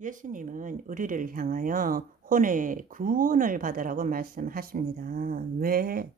예수님은 우리를 향하여 혼의 구원을 받으라고 말씀하십니다. 왜?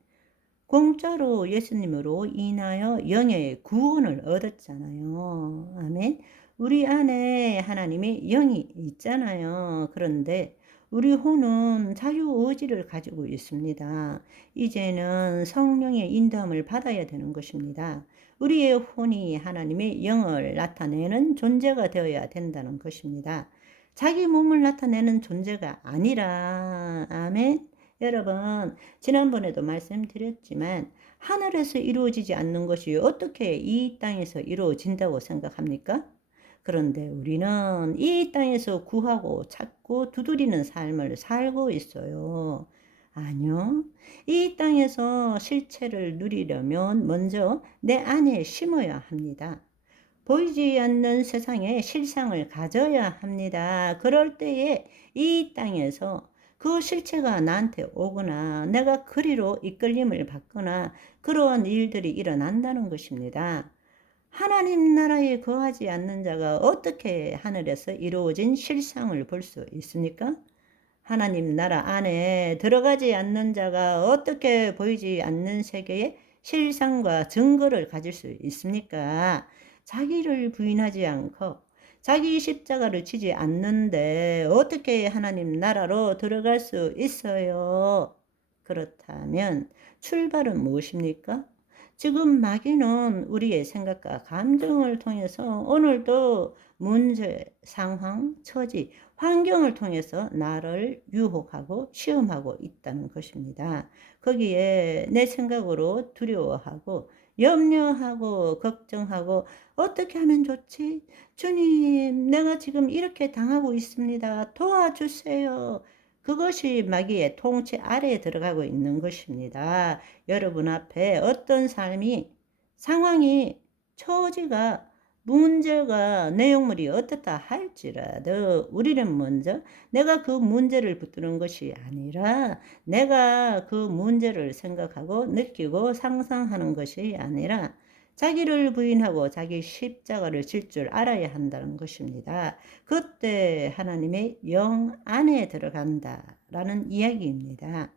공짜로 예수님으로 인하여 영의 구원을 얻었잖아요. 아멘. 우리 안에 하나님의 영이 있잖아요. 그런데 우리 혼은 자유의지를 가지고 있습니다. 이제는 성령의 인도함을 받아야 되는 것입니다. 우리의 혼이 하나님의 영을 나타내는 존재가 되어야 된다는 것입니다. 자기 몸을 나타내는 존재가 아니라, 아멘. 여러분, 지난번에도 말씀드렸지만, 하늘에서 이루어지지 않는 것이 어떻게 이 땅에서 이루어진다고 생각합니까? 그런데 우리는 이 땅에서 구하고 찾고 두드리는 삶을 살고 있어요. 아니요. 이 땅에서 실체를 누리려면 먼저 내 안에 심어야 합니다. 보이지 않는 세상에 실상을 가져야 합니다. 그럴 때에 이 땅에서 그 실체가 나한테 오거나 내가 그리로 이끌림을 받거나 그러한 일들이 일어난다는 것입니다. 하나님 나라에 거하지 않는 자가 어떻게 하늘에서 이루어진 실상을 볼 수 있습니까? 하나님 나라 안에 들어가지 않는 자가 어떻게 보이지 않는 세계의 실상과 증거를 가질 수 있습니까? 자기를 부인하지 않고 자기 십자가를 치지 않는데 어떻게 하나님 나라로 들어갈 수 있어요? 그렇다면 출발은 무엇입니까? 지금 마귀는 우리의 생각과 감정을 통해서 오늘도 문제, 상황, 처지, 환경을 통해서 나를 유혹하고 시험하고 있다는 것입니다. 거기에 내 생각으로 두려워하고 염려하고 걱정하고 어떻게 하면 좋지? 주님, 내가 지금 이렇게 당하고 있습니다. 도와주세요. 그것이 마귀의 통치 아래에 들어가고 있는 것입니다. 여러분 앞에 어떤 삶이, 상황이, 처지가, 문제가, 내용물이 어떻다 할지라도 우리는 먼저 내가 그 문제를 붙드는 것이 아니라 내가 그 문제를 생각하고 느끼고 상상하는 것이 아니라 자기를 부인하고 자기 십자가를 질 줄 알아야 한다는 것입니다. 그때 하나님의 영 안에 들어간다라는 이야기입니다.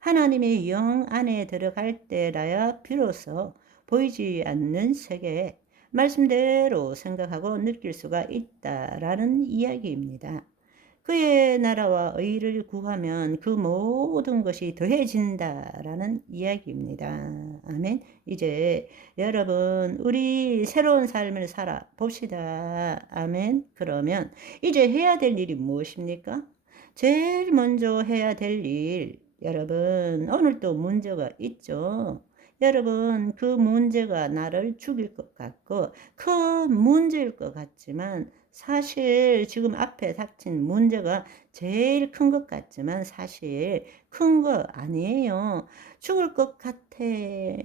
하나님의 영 안에 들어갈 때라야 비로소 보이지 않는 세계에 말씀대로 생각하고 느낄 수가 있다라는 이야기입니다. 그의 나라와 의를 구하면 그 모든 것이 더해진다라는 이야기입니다. 아멘. 이제 여러분 우리 새로운 삶을 살아 봅시다. 아멘. 그러면 이제 해야 될 일이 무엇입니까? 제일 먼저 해야 될 일, 여러분 오늘도 문제가 있죠. 여러분, 그 문제가 나를 죽일 것 같고, 큰 문제일 것 같지만, 사실 지금 앞에 닥친 문제가 제일 큰 것 같지만 사실 큰 거 아니에요. 죽을 것 같아.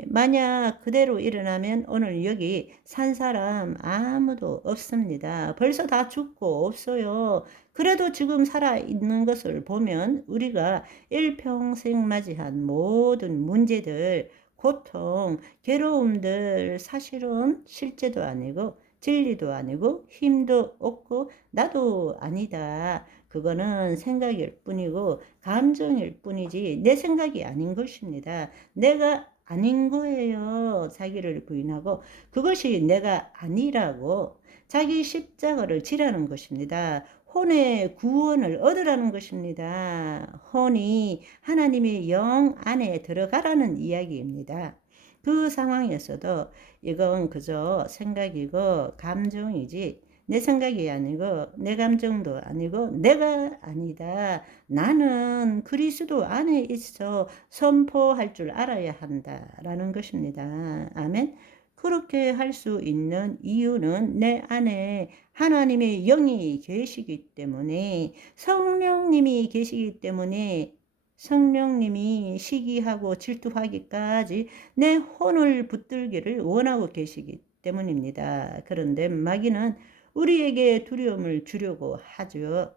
만약 그대로 일어나면 오늘 여기 산 사람 아무도 없습니다. 벌써 다 죽고 없어요. 그래도 지금 살아있는 것을 보면 우리가 일평생 맞이한 모든 문제들, 고통, 괴로움들 사실은 실제도 아니고 진리도 아니고 힘도 없고 나도 아니다. 그거는 생각일 뿐이고 감정일 뿐이지 내 생각이 아닌 것입니다. 내가 아닌 거예요. 자기를 부인하고 그것이 내가 아니라고 자기 십자가를 지라는 것입니다. 혼의 구원을 얻으라는 것입니다. 혼이 하나님의 영 안에 들어가라는 이야기입니다. 그 상황에서도 이건 그저 생각이고 감정이지 내 생각이 아니고 내 감정도 아니고 내가 아니다. 나는 그리스도 안에 있어 선포할 줄 알아야 한다라는 것입니다. 아멘. 그렇게 할 수 있는 이유는 내 안에 하나님의 영이 계시기 때문에 성령님이 계시기 때문에 성령님이 시기하고 질투하기까지 내 혼을 붙들기를 원하고 계시기 때문입니다. 그런데 마귀는 우리에게 두려움을 주려고 하죠.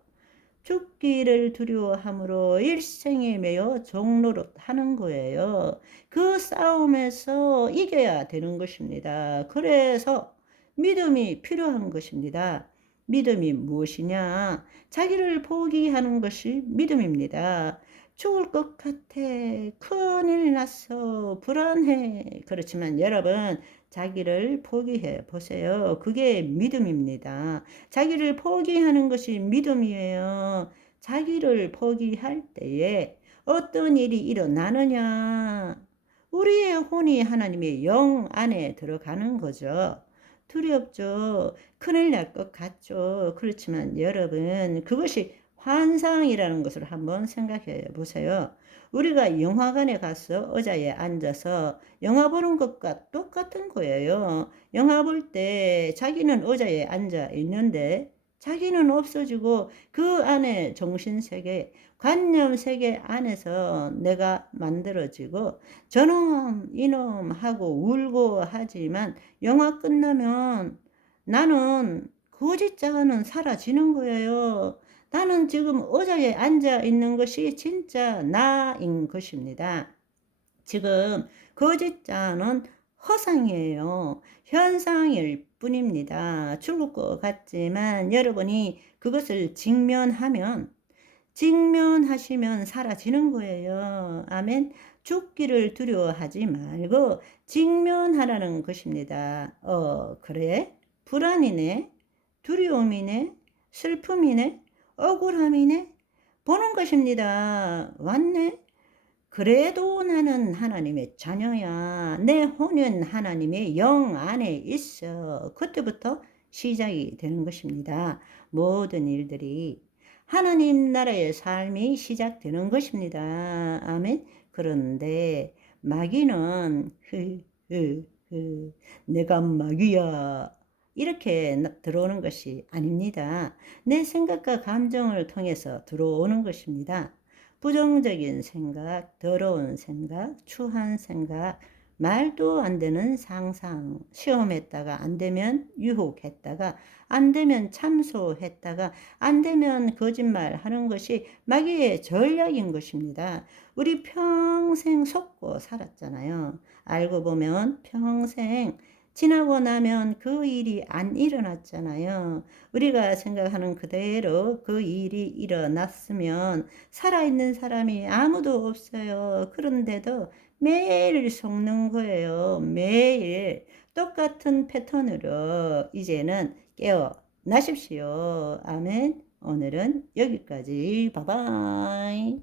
죽기를 두려워함으로 일생에 매여 종로로 하는 거예요. 그 싸움에서 이겨야 되는 것입니다. 그래서 믿음이 필요한 것입니다. 믿음이 무엇이냐? 자기를 포기하는 것이 믿음입니다. 죽을 것 같아. 큰일 났어. 불안해. 그렇지만 여러분, 자기를 포기해 보세요. 그게 믿음입니다. 자기를 포기하는 것이 믿음이에요. 자기를 포기할 때에 어떤 일이 일어나느냐? 우리의 혼이 하나님의 영 안에 들어가는 거죠. 두렵죠. 큰일 날 것 같죠. 그렇지만 여러분, 그것이 환상이라는 것을 한번 생각해 보세요. 우리가 영화관에 가서 의자에 앉아서 영화 보는 것과 똑같은 거예요. 영화 볼 때 자기는 의자에 앉아 있는데 자기는 없어지고 그 안에 정신세계, 관념세계 안에서 내가 만들어지고 저놈, 이놈 하고 울고 하지만 영화 끝나면 나는 거짓자는 사라지는 거예요. 나는 지금 의자에 앉아 있는 것이 진짜 나인 것입니다. 지금 거짓자는 허상이에요. 현상일 뿐입니다. 죽을 것 같지만 여러분이 그것을 직면하면 직면하시면 사라지는 거예요. 아멘. 죽기를 두려워하지 말고 직면하라는 것입니다. 어, 그래? 불안이네? 두려움이네? 슬픔이네? 억울함이네? 보는 것입니다. 왔네? 그래도 나는 하나님의 자녀야. 내 혼은 하나님의 영 안에 있어. 그때부터 시작이 되는 것입니다. 모든 일들이 하나님 나라의 삶이 시작되는 것입니다. 아멘. 그런데 마귀는 흐흐흐 내가 마귀야. 이렇게 들어오는 것이 아닙니다. 내 생각과 감정을 통해서 들어오는 것입니다. 부정적인 생각, 더러운 생각, 추한 생각, 말도 안 되는 상상, 시험했다가 안 되면 유혹했다가 안 되면 참소했다가 안 되면 거짓말 하는 것이 마귀의 전략인 것입니다. 우리 평생 속고 살았잖아요. 알고 보면 평생 지나고 나면 그 일이 안 일어났잖아요. 우리가 생각하는 그대로 그 일이 일어났으면 살아있는 사람이 아무도 없어요. 그런데도 매일 속는 거예요. 매일 똑같은 패턴으로 이제는 깨어나십시오. 아멘. 오늘은 여기까지. 바바이.